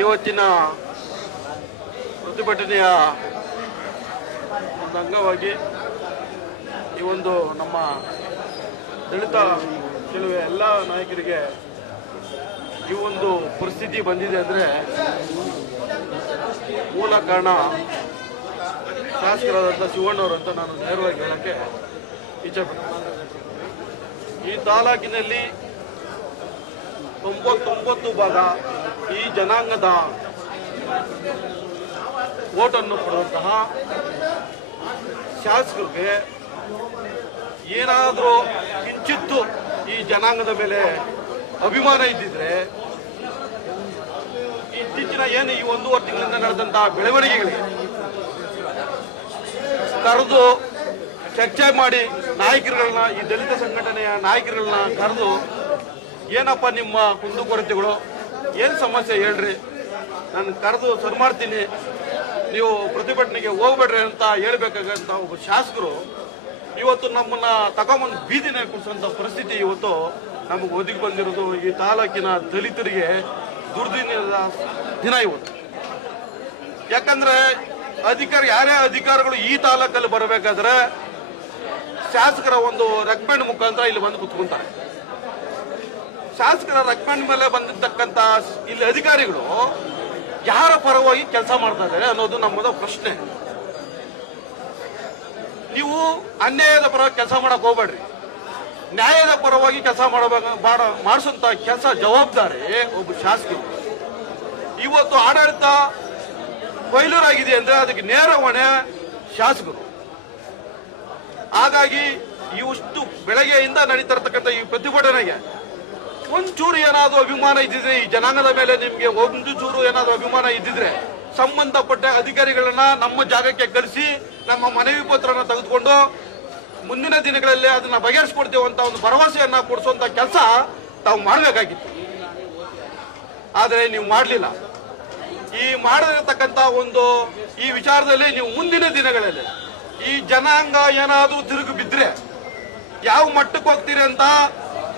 ಇವತ್ತಿನ ಪ್ರತಿಭಟನೆಯ ಒಂದು ಅಂಗವಾಗಿ ಈ ಒಂದು ನಮ್ಮ ದಲಿತ ಕೆಲವು ಎಲ್ಲ ನಾಯಕರಿಗೆ ಈ ಒಂದು ಪರಿಸ್ಥಿತಿ ಬಂದಿದೆ ಅಂದರೆ ಮೂಲ ಕಾರಣ ಶಾಸಕರಾದಂಥ ಶಿವಣ್ಣವರು ಅಂತ ನಾನು ನೇರವಾಗಿ ಹೇಳೋಕ್ಕೆ ಇಚ್ಛೆಪಡ್ತೇನೆ ಈ ತಾಲೂಕಿನಲ್ಲಿ ತೊಂಬತ್ತೊಂಬತ್ತು ಭಾಗ ಈ ಜನಾಂಗದ ಓಟನ್ನು ಕೊಡುವಂತಹ ಶಾಸಕರಿಗೆ ಏನಾದರೂ ಕಿಂಚಿತ್ತು ಈ ಜನಾಂಗದ ಮೇಲೆ ಅಭಿಮಾನ ಇದ್ದಿದ್ರೆ, ಇತ್ತೀಚಿನ ಏನು ಈ ಒಂದೂವರೆ ತಿಂಗಳಿಂದ ನಡೆದಂತಹ ಬೆಳವಣಿಗೆಗಳಿಗೆ ಕರೆದು ಚರ್ಚೆ ಮಾಡಿ ನಾಯಕರುಗಳನ್ನ, ಈ ದಲಿತ ಸಂಘಟನೆಯ ನಾಯಕರುಗಳನ್ನ ಕರೆದು, ಏನಪ್ಪ ನಿಮ್ಮ ಕುಂದುಕೊರತೆಗಳು? ಏನು ಸಮಸ್ಯೆ ಹೇಳ್ರಿ? ನಾನು ಕರೆದು ಸರಿ ಮಾಡ್ತೀನಿ. ನೀವು ಪ್ರತಿಭಟನೆಗೆ ಹೋಗ್ಬೇಡ್ರಿ ಅಂತ ಹೇಳ್ಬೇಕಾಗಂತ ಒಬ್ಬ ಶಾಸಕರು ಇವತ್ತು ನಮ್ಮನ್ನ ತಗೊಂಬಂದು ಬೀದಿನ ಕುಡಿಸೋಂಥ ಪರಿಸ್ಥಿತಿ ಇವತ್ತು ನಮಗೆ ಒದಗಿ ಬಂದಿರೋದು ಈ ತಾಲೂಕಿನ ದಲಿತರಿಗೆ ದುರ್ದಿನದ ದಿನ ಇವತ್ತು. ಯಾಕಂದ್ರೆ ಅಧಿಕಾರಿ ಯಾರೇ ಅಧಿಕಾರಿಗಳು ಈ ತಾಲೂಕಲ್ಲಿ ಬರಬೇಕಾದ್ರೆ ಶಾಸಕರ ಒಂದು ರೆಕಮೆಂಡ್ ಮುಖಾಂತರ ಇಲ್ಲಿ ಬಂದು ಕುತ್ಕೊಂತಾರೆ. ಶಾಸಕರ ರೆಕಮೆಂಡ್ ಮೇಲೆ ಬಂದಿರ್ತಕ್ಕಂಥ ಇಲ್ಲಿ ಅಧಿಕಾರಿಗಳು ಯಾರ ಪರವಾಗಿ ಕೆಲಸ ಮಾಡ್ತಾ ಇದ್ದಾರೆ ಅನ್ನೋದು ನಮ್ಮದು ಪ್ರಶ್ನೆ. ನೀವು ಅನ್ಯಾಯದ ಪರವಾಗಿ ಕೆಲಸ ಮಾಡಕ್ ಹೋಗ್ಬೇಡ್ರಿ. ನ್ಯಾಯದ ಪರವಾಗಿ ಕೆಲಸ ಮಾಡಬೇಕು, ಮಾಡ, ಮಾಡಿಸುವಂತ ಕೆಲಸ ಜವಾಬ್ದಾರಿ ಒಬ್ಬ ಶಾಸಕರು. ಇವತ್ತು ಆಡಳಿತ ಕೊಯ್ಲೂರಾಗಿದೆ ಅಂದ್ರೆ ಅದಕ್ಕೆ ನೇರ ಹೊಣೆ ಶಾಸಕರು. ಹಾಗಾಗಿ ಇಷ್ಟು ಬೆಳಗ್ಗೆಯಿಂದ ನಡೀತಿರ್ತಕ್ಕಂಥ ಈ ಪ್ರತಿಭಟನೆಗೆ ಒಂಚೂರು ಏನಾದರೂ ಅಭಿಮಾನ ಇದ್ದಿದ್ರೆ ಈ ಜನಾಂಗದ ಮೇಲೆ ನಿಮಗೆ ಒಂದು ಚೂರು ಏನಾದರೂ ಅಭಿಮಾನ ಇದ್ದಿದ್ರೆ ಸಂಬಂಧಪಟ್ಟ ಅಧಿಕಾರಿಗಳನ್ನ ನಮ್ಮ ಜಾಗಕ್ಕೆ ಕರೆಸಿ ನಮ್ಮ ಮನವಿ ಪತ್ರನ ತೆಗೆದುಕೊಂಡು ಮುಂದಿನ ದಿನಗಳಲ್ಲಿ ಅದನ್ನ ಬಗೆಹರಿಸ್ಕೊಡ್ತೇವೆ ಅಂತ ಒಂದು ಭರವಸೆಯನ್ನ ಕೊಡಿಸುವಂತ ಕೆಲಸ ತಾವು ಮಾಡಬೇಕಾಗಿತ್ತು. ಆದರೆ ನೀವು ಮಾಡಲಿಲ್ಲ. ಈ ಮಾಡದಿರತಕ್ಕಂತ ಒಂದು ಈ ವಿಚಾರದಲ್ಲಿ ನೀವು ಮುಂದಿನ ದಿನಗಳಲ್ಲಿ ಈ ಜನಾಂಗ ಏನಾದರೂ ತಿರುಗಿ ಬಿದ್ದರೆ ಯಾವ ಮಟ್ಟಕ್ಕೆ ಹೋಗ್ತೀರಿ ಅಂತ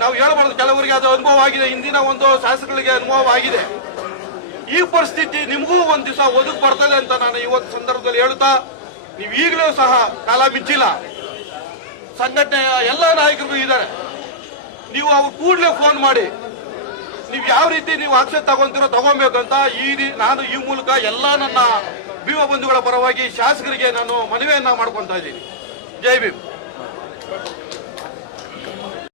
ನಾವು ಹೇಳ್ಬಾರ್ದು, ಕೆಲವರಿಗೆ ಅದು ಅನುಭವ ಆಗಿದೆ ಹಿಂದಿನ ಒಂದು ಶಾಸಕರಿಗೆ ಅನುಭವ ಆಗಿದೆ ಈ ಪರಿಸ್ಥಿತಿ ನಿಮಗೂ ಒಂದ್ ದಿವಸ ಒದಗಿ ಬರ್ತದೆ ಅಂತ ನಾನು ಇವತ್ತು ಸಂದರ್ಭದಲ್ಲಿ ಹೇಳ್ತಾ ನೀವು ಈಗಲೂ ಸಹ ಕಾಲ ಮಿಂಚಿಲ್ಲ ಸಂಘಟನೆಯ ಎಲ್ಲ ನಾಯಕರು ಇದ್ದಾರೆ. ನೀವು ಅವ್ರು ಕೂಡಲೇ ಫೋನ್ ಮಾಡಿ, ನೀವು ಯಾವ ರೀತಿ ನೀವು ಆಕ್ಷನ್ ತಗೊಂತೀರೋ ತಗೊಬೇಕಂತ ಈ ನಾನು ಈ ಮೂಲಕ ಎಲ್ಲ ನನ್ನ ಭೀಮ ಬಂಧುಗಳ ಪರವಾಗಿ ಶಾಸಕರಿಗೆ ನಾನು ಮನವಿಯನ್ನ ಮಾಡ್ಕೊತಾ ಇದ್ದೀನಿ. ಜೈ ಭೀಮ್.